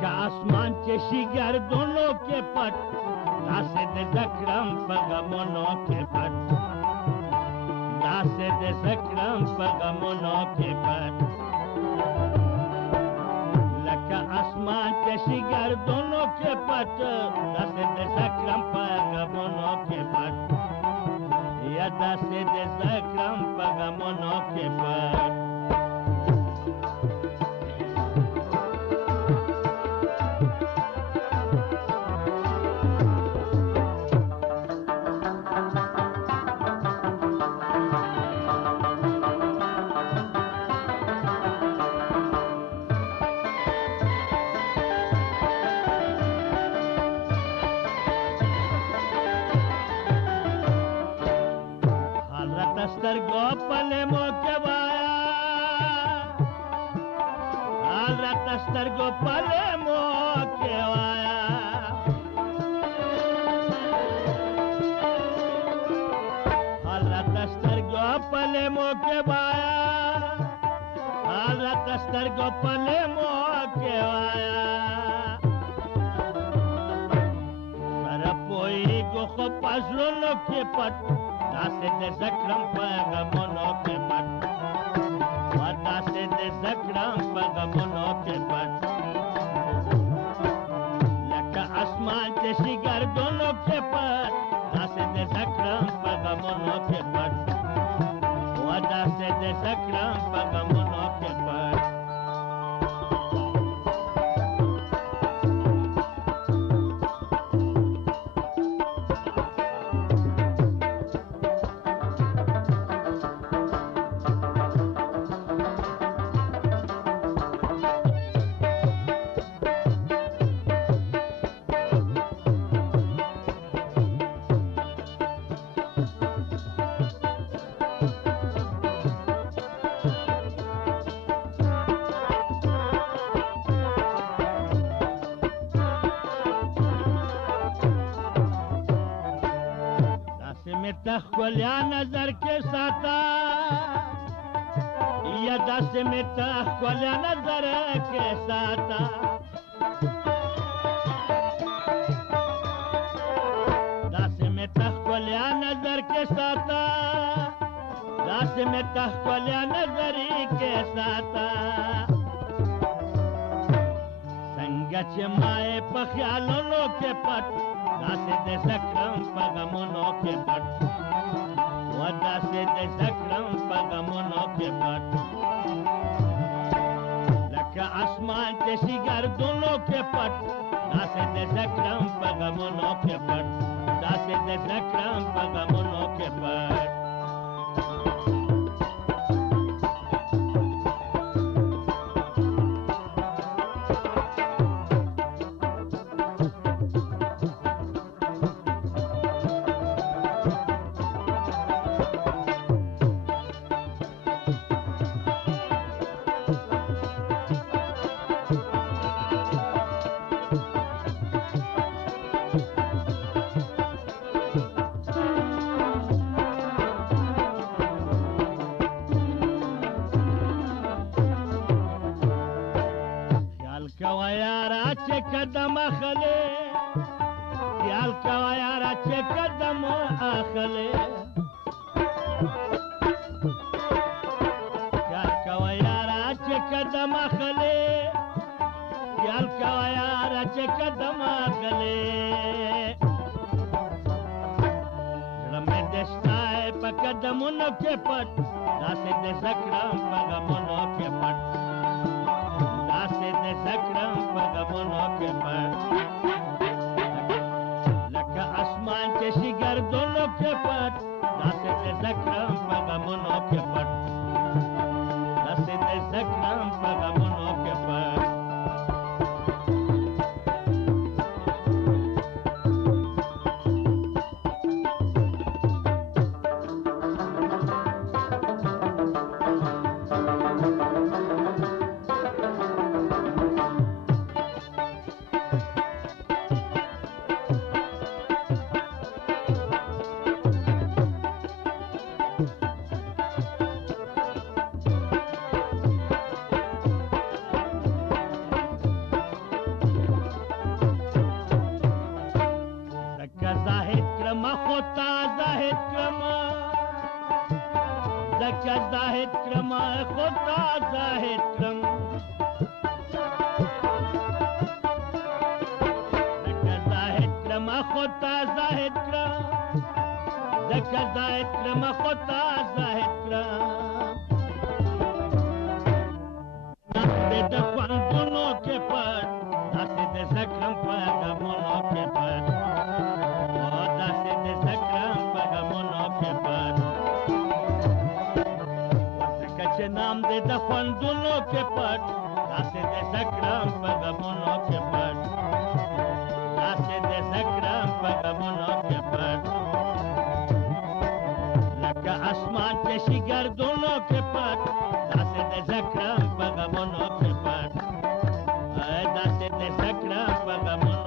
लका आसमान चेशी गर्दनों के पट दासे दे जक्रम पगमनों के पट दासे दे जक्रम पगमनों के पट लका आसमान चेशी गर्दनों के पट दासे दे जक्रम पगमनों के पट या दासे दे जक्रम पगमनों के पट Pale moke vaya, al ratastar go pale moke vaya. Al ratastar go pale moke vaya, al ratastar go pale moke vaya. Sarapoi go khopazlo no ke pat. दासे दे जक्रम पगमनों के पट दासे दे जक्रम पगमनों के पट लका आसमान चेशी गर्दनों के पट दासे दे जक्रम पगमनों के पट दासे दे जक्रम पगमनों के पट तख्वलिया नजर के साता या दस में तख्वलिया नजर के साता दस में तख्वलिया नजर के साता दस में तख्वलिया नजर के साता संगच माए पख्यालों के पट दासे दे जक्रम पगमनों के पट दासे दे जक्रम पगमनों के पट लका आसमान चेशी गर्दनों के पट दासे दे जक्रम पगमनों के पट दासे दे जक्रम पगमनों के पट कदम अखले ख्याल का यार अच्छे कदम अखले ख्याल का यार अच्छे कदम अखले ख्याल का यार अच्छे कदम अखले रमे देशताए पकदमुन के पट दासे दे सकरम पगमुनों के पट दासे दे सकरम पगमुनों के पट लका आसमान चेशी गर्दनों के पट दासे दे सकरम पगमुनों के पट दासे दे सकरम पगमुनों के पट خطا زاهد کرما زکا زاهد کرما خطا زاهد کرم زکا زاهد کرما خطا زاهد کرم زکا زاهد کرما خطا زاهد کرم ناسه د خوندونو کې پټ داسې د زکرم په غمونو کې پټ داسې د زکرم په غمونو کې پټ ځکه چې نام دې د خوندونو کې پټ داسې د زکرم په غمونو کې پټ داسې د زکرم په غمونو کې پټ لکه اسمان چې شي ګردونو کې پټ داسې د زکرم په غمونو کې پټ داسې د زکرم په غمونو